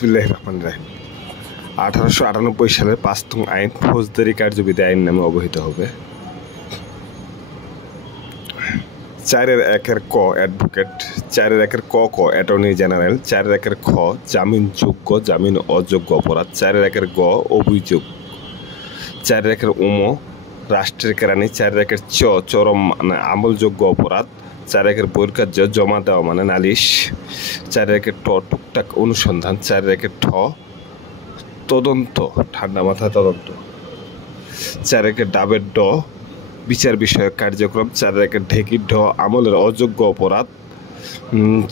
বিসমিল্লাহির রহমানির রহিম। 1898 সালের ৫নং আইন ফৌজদারি কার্যবিধি আইন নামে অবহিত হবে। 4-1 ক অ্যাডভোকেট, 4-1 ক অ্যাটর্নি জেনারেল, 4-1 খ জামিনযোগ্য জামিন অযোগ্য অপরাধ, 4-1 গ অভিযোগ, 4-1 উম রাষ্ট্রের কেরানি, 4-1 চ চরম মানে আমলযোগ্য অপরাধ, 4-1 বহির্কার্য জমা দেওয়া মানে নালিশ, 4-1 ট টুকটাক অনুসন্ধান, 4-1 ঠ তদন্ত ঠান্ডা মাথায় তদন্ত, 4-1 ডাবের ড বিচার বিষয়ক কার্যক্রম, 4-1 ঢেকির ঢ আমলের অযোগ্য অপরাধ,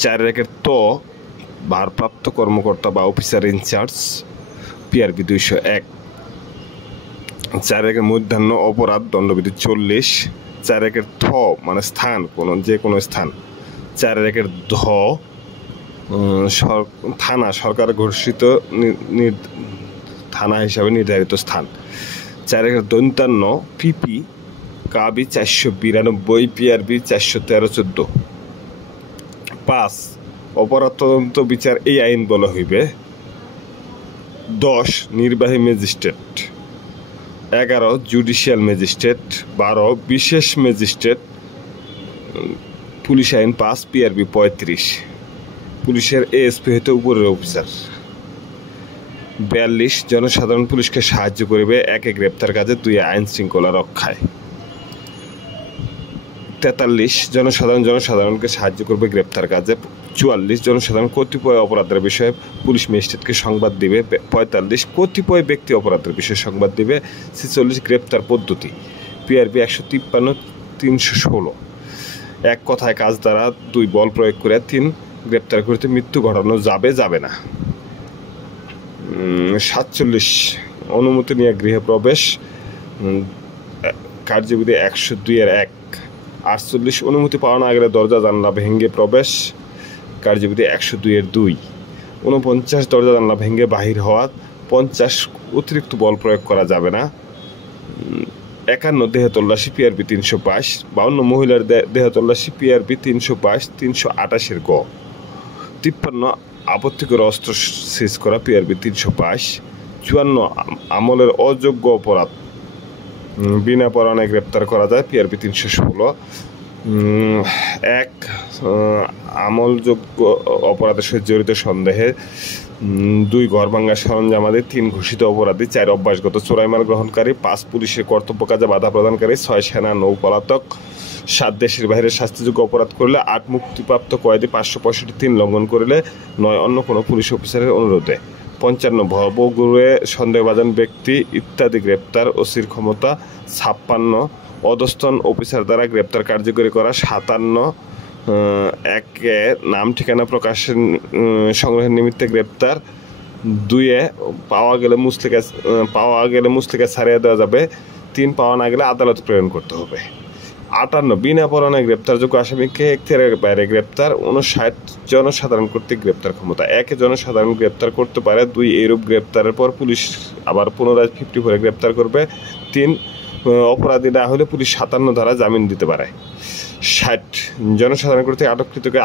4-1 ত ভারপ্রাপ্ত কর্মকর্তা বা অফিসার ইনচার্জ PRB 201, 4-1 মধ্যাহ্ন অপরাধ দণ্ডবিধি 40, 4-1 থ মানে স্থান যে কোনো স্থান, 4-1 ধ থানা সরকার ঘোষিত থানা হিসাবে নির্ধারিত স্থান, 4-1 দন্তান্ন PP কাবি 492 PRB 413-14। 5 অপরাধ তদন্ত বিচার এই আইন বলা হইবে। 10 নির্বাহী ম্যাজিস্ট্রেট, 11 জুডিশিয়াল ম্যাজিস্ট্রেট, 12 বিশেষ ম্যাজিস্ট্রেট। পুলিশ আইন 5 PRB 35, পুলিশের ASP হইতে উপরের অফিসার। 42 জনসাধারণ পুলিশকে সাহায্য করিবে 1 গ্রেপ্তার কাজে, 2 আইন শৃঙ্খলা রক্ষায়। 43 জনসাধারণকে সাহায্য করবে গ্রেপ্তার কাজে। 44 জনসাধারণ কতিপয় অপরাধের বিষয়ে পুলিশ ম্যাজিস্ট্রেটকে সংবাদ দিবে। 45 কতিপয় ব্যক্তি অপরাধের বিষয়ে সংবাদ দিবে। 46 গ্রেপ্তার পদ্ধতি PRB 153-316, 1 কথায় কাজ দ্বারা 2 বল প্রয়োগ করে 3 গ্রেপ্তার করিতে মৃত্যু ঘটানো যাবে না। 47 অনুমতি নিয়ে গৃহে প্রবেশ কার্যবিধি 102-1। 48 অনুমতি পাওয়া না গেলে দরজা জানলা ভেঙে প্রবেশ কার্যবিধি 102-2। 49 দরজা জানলা ভেঙে বাহির হওয়া। 50 অতিরিক্ত বল প্রয়োগ করা যাবে না। 51 দেহ তল্লাশি PRB 322। 52 মহিলার দেহ তল্লাশি PRB 322 328 গ। 53 আপত্তিকর অস্ত্র সিজ করা PRB 322। 54 আমলের অযোগ্য অপরাধ বিনা পরোয়ানায় গ্রেপ্তার করা যায় PRB 316। 1 আমলযোগ্য অপরাধের সহিত জড়িত সন্দেহে 2 ঘর ভাঙার সরঞ্জামাদি, 3 ঘোষিত অপরাধী, 4 অভ্যাসগত চোরাই মাল গ্রহণকারী, 5 পুলিশের কর্তব্য কাজে বাধা প্রদানকারী, 6 সেনা নৌ পলাতক, 7 দেশের বাইরে শাস্তিযোগ্য অপরাধ করলে, 8 মুক্তিপ্রাপ্ত কয়েদি 565-3 লঙ্ঘন করলে, 9 অন্য কোনো পুলিশ অফিসারের অনুরোধে। 55 ভবঘুরে সন্দেহভাজন ব্যক্তি ইত্যাদি গ্রেপ্তার ওসির ক্ষমতা। 56 অধস্তন অফিসার দ্বারা গ্রেপ্তার কার্যকরী করা। 57 1 নাম ঠিকানা প্রকাশের সংগ্রহের নিমিত্তে গ্রেপ্তার। 2 পাওয়া গেলে মুসলিকা ছাড়িয়ে দেওয়া যাবে। 3 পাওয়া না গেলে আদালতে প্রেরণ করতে হবে। 58 বিনা পরোয়ানায় গ্রেপ্তারযোগ্য আসামিকে এখতিয়ারের বাইরে গ্রেপ্তার। 59 জনসাধারণ কর্তৃক গ্রেপ্তার ক্ষমতা। 1 জনসাধারণ গ্রেপ্তার করতে পারে। 2 এইরূপ গ্রেপ্তারের পর পুলিশ আবার পুনরায় 54 গ্রেপ্তার করবে। 3 অপরাধী না হলে পুলিশ 57 ধারা জামিন দিতে পারে। 60 জনসাধারণ কর্তৃক আটককৃতকে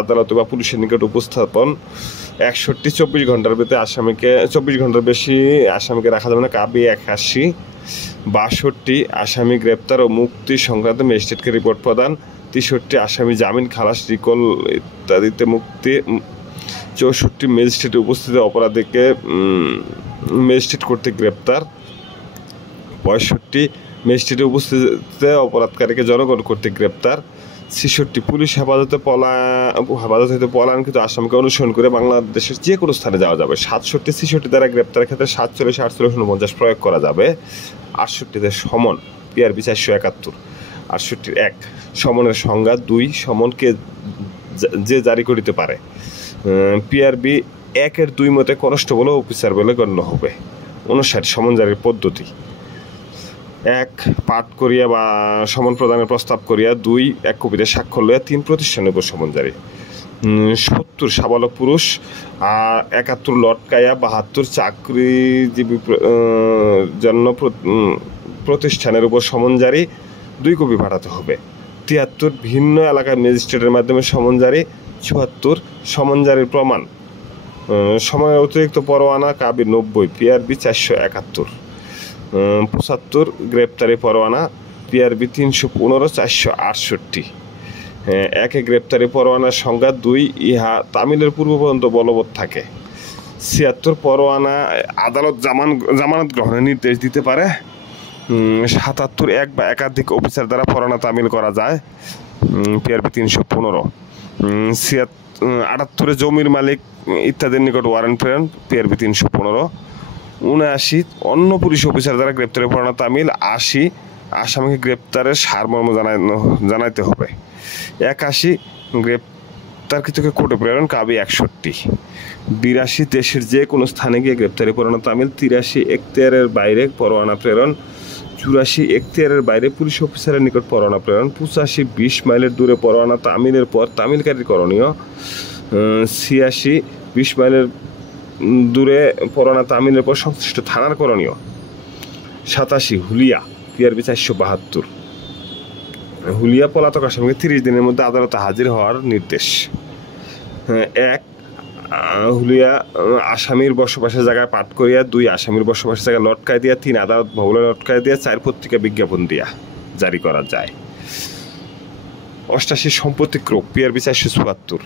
আদালতে বা পুলিশের নিকট উপস্থাপন। 61 24 ঘন্টার ভিতরে 24 ঘন্টার বেশি আসামিকে রাখা যাবে না কাবি 81। 62 আসামি গ্রেপ্তার ও মুক্তি সংক্রান্ত ম্যাজিস্ট্রেটকে রিপোর্ট প্রদান। 63 আসামি জামিন খালাস রিকল ইত্যাদিতে মুক্তি। 64 ম্যাজিস্ট্রেটের উপস্থিতি অপরাধীকে ম্যাজিস্ট্রেট কর্তৃক গ্রেপ্তার। 65 ম্যাজিস্ট্রেটের উপস্থিতিতে অপরাধকারীকে জনগণ কর্তৃক গ্রেপ্তার। 66 পুলিশ হেফাজতে পলায়নকৃত আসামিকে অনুসরণ করে বাংলাদেশের যে কোনো স্থানে যাওয়া যাবে। 67 66 দ্বারা গ্রেপ্তারের ক্ষেত্রে 47 48 49 প্রয়োগ করা যাবে। 68 সমন PRB 471। 68 1 সমনের সংজ্ঞা। 2 সমনকে যে জারি করিতে পারে PRB 1-2 মতে কনস্টেবল ও অফিসার বলে গণ্য হবে। 59 সমন জারির পদ্ধতি। 1 পাঠ করিয়া বা সমন প্রদানের প্রস্তাব করিয়া। 2 এক কপিতে স্বাক্ষর লইয়া। 3 প্রতিষ্ঠানের উপর সমন জারি। 70 সাবালক পুরুষ। 71 লটকাইয়া। 72 চাকরিজীবী জন্য প্রতিষ্ঠানের উপর সমন জারি 2 কপি পাঠাতে হবে। 73 ভিন্ন এলাকার ম্যাজিস্ট্রেটের মাধ্যমে সমন জারি। 74 সমন জারির প্রমাণ সময়ের অতিরিক্ত পরোয়ানা কাবি 90, পিআরবি 471, 75 গ্রেপ্তারি পরোয়ানা, পিআরবি 315, 468। একে গ্রেপ্তারি পরোয়ানার সংখ্যা 2, ইহা তামিলের পূর্ব পর্যন্ত বলবৎ থাকে। 76 পরোয়ানা আদালত জামানত গ্রহণের নির্দেশ দিতে পারে। 77 এক বা একাধিক অফিসার দ্বারা পরোয়ানা তামিল করা যায়, পিআরবি 315। 78 জমির মালিক ইত্যাদির নিকট ওয়ারেন্ট প্রেরণ, পিআরবি 315। 79 অন্য পুলিশ অফিসার দ্বারা গ্রেপ্তারি পরোয়ানা তামিল। 80 আসামিকে গ্রেপ্তারের সারমর্ম জানাইতে হবে। 81 গ্রেপ্তারকৃতকে কোর্টে প্রেরণ, কাবি 61। 82 দেশের যে কোনো স্থানে গিয়ে গ্রেপ্তারি পরোয়ানা তামিল। 83 এখতিয়ারের বাইরে পরোয়ানা প্রেরণ। 84 এখতিয়ারের বাইরে পুলিশ অফিসারের নিকট পরোয়ানা প্রেরণ। 85 20 মাইলের দূরে পরোয়ানা তামিলের পর তামিলকারীর করণীয়। 86 20 মাইলের দূরে পরোয়ানা তামিলের পর সংশ্লিষ্ট থানার করণীয়। 87 হুলিয়া, পিআরবি 472। হুলিয়া পলাতক আসামিকে 30 দিনের মধ্যে আদালতে হাজির হওয়ার নির্দেশ। 1 হুলিয়া আসামির বসবাসের জায়গায় পাঠ করিয়া, 2 আসামির বসবাসের জায়গায় লটকায় দিয়া, 3 আদালত ভবনে লটকায় দিয়া, 4 পত্রিকা বিজ্ঞাপন দিয়া জারি করা যায়। 88 সম্পত্তি ক্রোক, পিআরবি 474।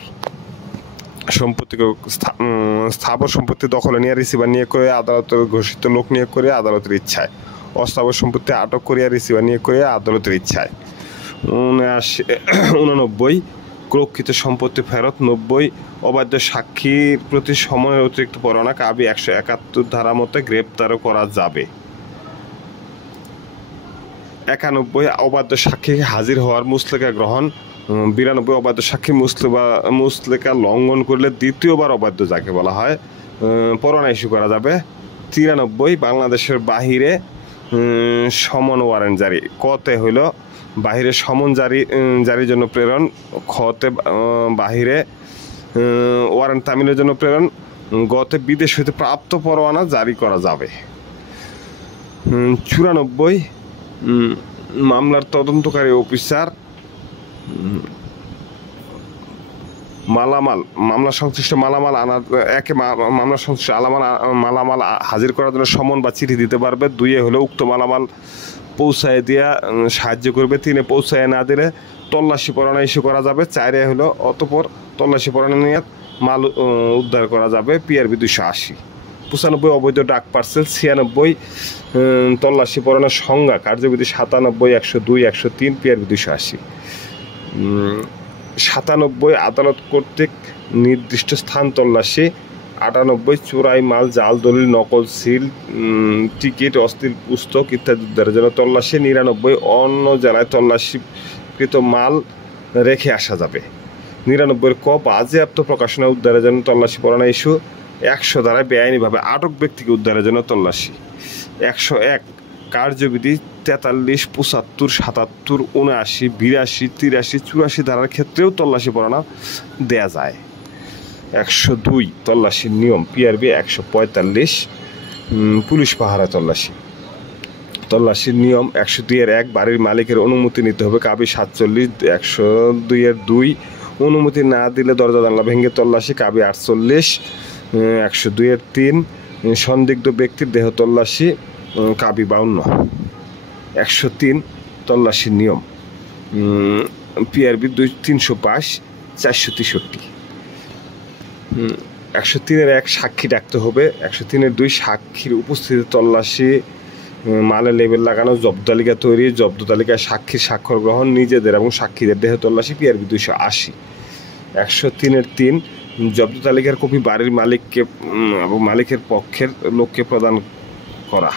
সম্পত্তি স্থাবর সম্পত্তি দখলে নিয়ে রিসিভার নিয়োগ করে আদালতের ঘোষিত লোক নিয়োগ করে আদালতের ইচ্ছায়। অস্থাবর সম্পত্তি আটক করিয়া রিসিভার নিয়োগ করে আদালতের ইচ্ছায়। 89 ক্রোকৃত সম্পত্তি ফেরত। 90 অবাধ্য সাক্ষীর প্রতি সময়ের অতিরিক্ত পরোয়ানা, কাবি 171 ধারা মতে গ্রেপ্তারও করা যাবে। 91 অবাধ্য সাক্ষীকে হাজির হওয়ার মুসলেকা গ্রহণ। 92 অবাধ্য সাক্ষী মুসলেকা লঙ্ঘন করলে দ্বিতীয়বার অবাধ্য যাকে বলা হয় পরোয়ানা ইস্যু করা যাবে। 93 বাংলাদেশের বাহিরে সমন ওয়ারেন্ট জারি। কতে হইল বাহিরে সমন জারির জন্য প্রেরণ। খতে বাহিরে ওয়ারেন্ট তামিলের জন্য প্রেরণ। গতে বিদেশ হইতে প্রাপ্ত পরোয়ানা জারি করা যাবে। 94 মামলার তদন্তকারী অফিসার মামলা সংশ্লিষ্ট মালামাল হাজির করার জন্য সমন বা চিঠি দিতে পারবে। 2 হলো উক্ত মালামাল পৌঁছায় দিয়া সাহায্য করবে। 3 পৌঁছায় না দিলে তল্লাশি পরোয়ানা ইস্যু করা যাবে। 4 হলো অতঃপর তল্লাশি পরোয়ানা নিয়ে মাল উদ্ধার করা যাবে, পিআরবি 280। 95 অবৈধ ডাক পার্সেল। 96 তল্লাশি পরোয়ানার সংজ্ঞা কার্যবিধি। 97 102 103, পিআরবি 280। 97 আদালত কর্তৃক নির্দিষ্ট স্থান তল্লাশি। 98 চোরাই মাল, জাল দলিল, নকল সিল, টিকিট, অস্থির পুস্তক ইত্যাদি উদ্ধারের জন্য তল্লাশি। 99 অন্য জেলায় তল্লাশিকৃত মাল রেখে আসা যাবে। 99 ক বাজেয়াপ্ত প্রকাশনা উদ্ধারের জন্য তল্লাশি পরোয়ানা ইস্যু। 100 ধারায় বেআইনিভাবে আটক ব্যক্তিকে উদ্ধারের জন্য তল্লাশি। 101 কার্যবিধি 43, 75, 77, 79, 82, 83, 84 ধারার ক্ষেত্রেও তল্লাশি পরোয়ানা দেয়া যায়। 102 তল্লাশির নিয়ম, পিআরবি 145 পুলিশ পাহারা তল্লাশির নিয়ম। 102 বাড়ির মালিকের অনুমতি নিতে হবে, কাবি 47। 102 অনুমতি না দিলে দরজা জানলা ভেঙে তল্লাশি, কাবি 48। 102 সন্দিগ্ধ ব্যক্তির দেহ তল্লাশি, কাবি 52। 103 তল্লাশির নিয়ম, পিআরবি 305 463। 103 সাক্ষী ডাকতে হবে। 103 সাক্ষীর উপস্থিতি তল্লাশি, মালে লেবেল লাগানো, জব্দ তালিকা তৈরি, জব্দ তালিকায় সাক্ষীর স্বাক্ষর গ্রহণ, নিজেদের এবং সাক্ষীদের দেহ তল্লাশি, পিআরবি 280। 103 জব্দ তালিকার কপি বাড়ির মালিককে এবং মালিকের পক্ষের লোককে প্রদান করা।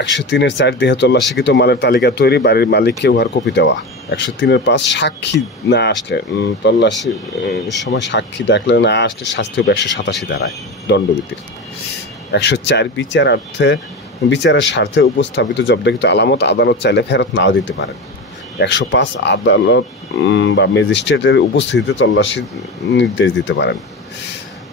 103 4 দেহ তল্লাশিকৃত মালের তালিকা তৈরি, বাড়ির মালিককে উহার কপি দেওয়া। 103 5 সাক্ষী না আসলে তল্লাশির সময় সাক্ষী দেখলে না আসলে শাস্তি হবে 187 ধারায় দণ্ডবিধির। 104 বিচারের স্বার্থে উপস্থাপিত জব্দকৃত আলামত আদালত চাইলে ফেরত নাও দিতে পারেন। 105 আদালত বা ম্যাজিস্ট্রেটের উপস্থিতিতে তল্লাশির নির্দেশ দিতে পারেন।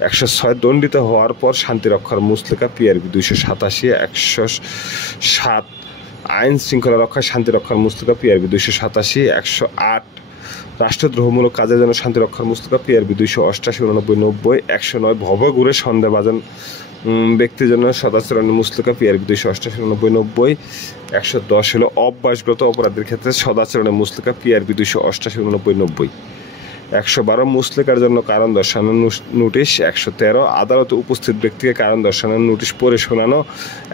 106 দণ্ডিত হওয়ার পর শান্তি রক্ষার মুসলেকা, পিআরবি 287। 107 আইন শৃঙ্খলা রক্ষায় শান্তি রক্ষার মুসলেকা, পিআরবি 287। 108 রাষ্ট্রদ্রোহমূলক কাজের জন্য শান্তি রক্ষার মুস্তফা PRB 288 89 90 109 ভবঘুরে সন্দেহভাজন ব্যক্তির জন্য সদাচরণের মুস্তফা PRB 288 89 90 110 হলো অভ্যাসগত অপরাধের ক্ষেত্রে সদাচরণের মুস্তফা PRB 288 89 90 112 মুসলেকার জন্য কারণ দর্শানোর নোটিশ 113 আদালতে উপস্থিত ব্যক্তিকে কারণ দর্শানোর নোটিশ পড়ে শোনানো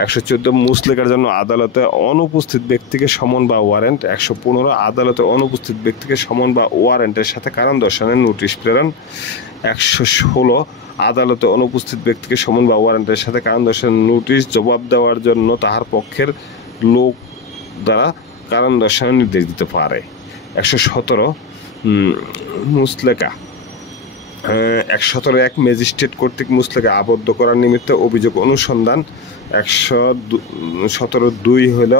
114 মুসলেকার জন্য আদালতে অনুপস্থিত ব্যক্তিকে সমন বা ওয়ারেন্ট 115 আদালতে অনুপস্থিত ব্যক্তিকে সমন বা ওয়ারেন্টের সাথে কারণ দর্শানোর নোটিশ প্রেরণ 116 আদালতে অনুপস্থিত ব্যক্তিকে সমন বা ওয়ারেন্টের সাথে কারণ দর্শানোর নোটিশ জবাব দেওয়ার জন্য তাহার পক্ষের লোক দ্বারা কারণ দর্শানোর নির্দেশ দিতে পারে 117 মুসলেকা 117 এক ম্যাজিস্ট্রেট কর্তৃক মুসলেকা আবদ্ধ করার নিমিত্তে অভিযোগ অনুসন্ধান 117(2) হল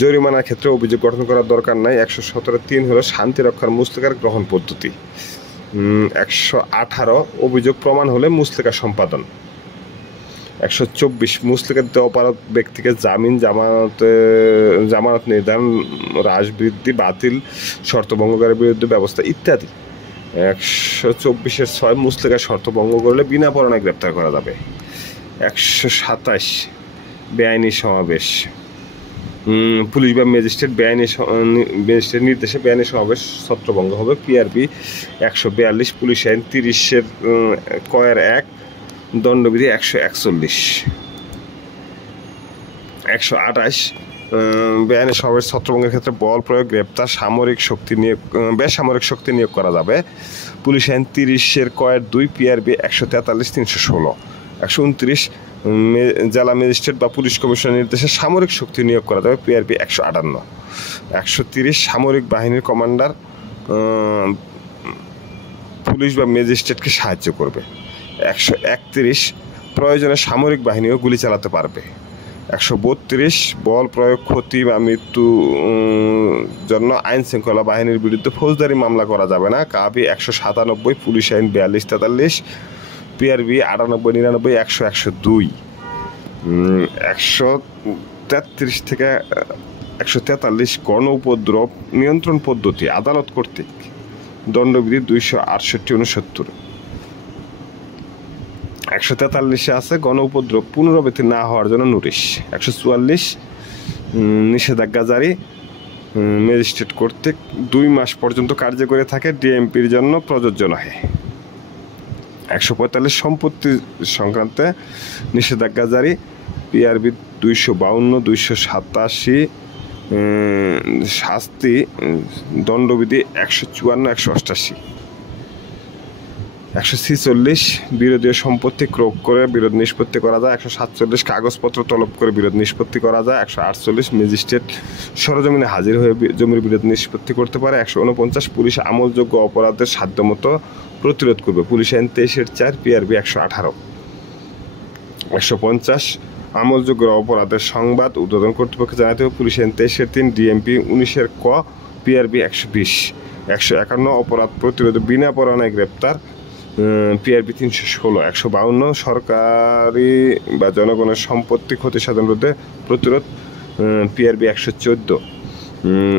জরিমানার ক্ষেত্রে অভিযোগ গঠন করার দরকার নাই 117(3) হলো শান্তি রক্ষার মুসলেকার গ্রহণ পদ্ধতি 118 অভিযোগ প্রমাণ হলে মুসলেকা সম্পাদন 124 মুসলেকাতে অপরাধ ব্যক্তিকে জামানত নির্ধারণ হ্রাস বৃদ্ধি বাতিল শর্ত ভঙ্গকারীর বিরুদ্ধে ব্যবস্থা ইত্যাদি 124(6) মুসলেকা শর্ত ভঙ্গ করলে বিনা পরোয়ানা গ্রেপ্তার করা যাবে 127 বেআইনি সমাবেশ পুলিশ বা ম্যাজিস্ট্রেট ম্যাজিস্ট্রেট নির্দেশে বেআইনি সমাবেশ ছত্রভঙ্গ হবে PRB 142 পুলিশ আইন 30-এর কয়ের 1 দণ্ডবিধি 141 128 বেআইনি সমাবেশ ছত্রভঙ্গের ক্ষেত্রে বল প্রয়োগ গ্রেপ্তার বেসামরিক শক্তি নিয়োগ করা যাবে পুলিশ আইন 30-এর কয়ের 2 PRB 143 316 129 জেলা ম্যাজিস্ট্রেট বা পুলিশ কমিশনের নির্দেশে সামরিক শক্তি নিয়োগ করা যাবে PRB 158 130 সামরিক বাহিনীর কমান্ডার পুলিশ বা ম্যাজিস্ট্রেটকে সাহায্য করবে 131 প্রয়োজনে সামরিক বাহিনীও গুলি চালাতে পারবে 132 বল প্রয়োগ ক্ষতি বা মৃত্যু জন্য আইন শৃঙ্খলা বাহিনীর বিরুদ্ধে ফৌজদারি মামলা করা যাবে না কাবি 197 পুলিশ আইন 42 43 PRB 98 99 100 102 133 থেকে 143 গণ উপদ্রব নিয়ন্ত্রণ পদ্ধতি আদালত কর্তৃক দণ্ডবিধি 268 69 143 আছে গণ উপদ্রব পুনরাবৃত্তি না হওয়ার জন্য নোটিশ 144 নিষেধাজ্ঞা জারি ম্যাজিস্ট্রেট কর্তৃক 2 মাস পর্যন্ত কার্যকরী থাকে ডিএমপির জন্য প্রযোজ্য নহে 145 সম্পত্তি সংক্রান্তে নিষেধাজ্ঞা জারি PRB 252 287 শাস্তি দণ্ডবিধি 154 188 146 বিরোধীয় সম্পত্তি ক্রয় করে বিরোধ নিষ্পত্তি করা যায় 147 কাগজপত্র তলব করে বিরোধ নিষ্পত্তি করা যায় 148 ম্যাজিস্ট্রেট সরজমিনে হাজির হয়ে জমির বিরোধ নিষ্পত্তি করতে পারে 149 পুলিশ আমলযোগ্য অপরাধের সাধ্যমতো প্রতিরোধ করবে পুলিশ আইন 23-4 PRB 118 150 আমলযোগ্য অপরাধের সংবাদ উদ্বোধন কর্তৃপক্ষকে জানাতে হবে পুলিশ আইন 23-3 DMP 19-এর ক PRB 120 151 অপরাধ প্রতিরোধে বিনা পরোয়ানায় গ্রেপ্তার PRB 316 152 সরকারি বা জনগণের সম্পত্তি ক্ষতি সাধন বিরুদ্ধে প্রতিরোধ PRB 114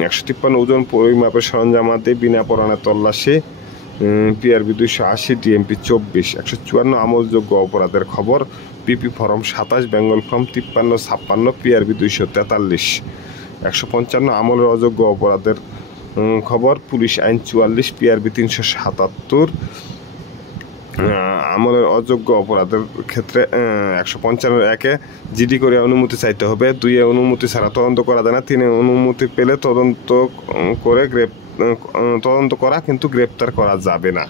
153 ওজন পরিমাপের সরঞ্জামাদি বিনা পরোয়ানা তল্লাশি PRB 280 DMP 24 154 আমলযোগ্য অপরাধের খবর PP form 27 Bengal form 5356 PRB 243 155 আমলের অযোগ্য অপরাধের খবর পুলিশ আইন 44 PRB 377 আমলের অযোগ্য অপরাধের ক্ষেত্রে 155-1 জিডি করে অনুমতি চাইতে হবে 2 অনুমতি ছাড়া তদন্ত করা যায় না 3 অনুমতি পেলে তদন্ত করা কিন্তু গ্রেপ্তার করা যাবে না।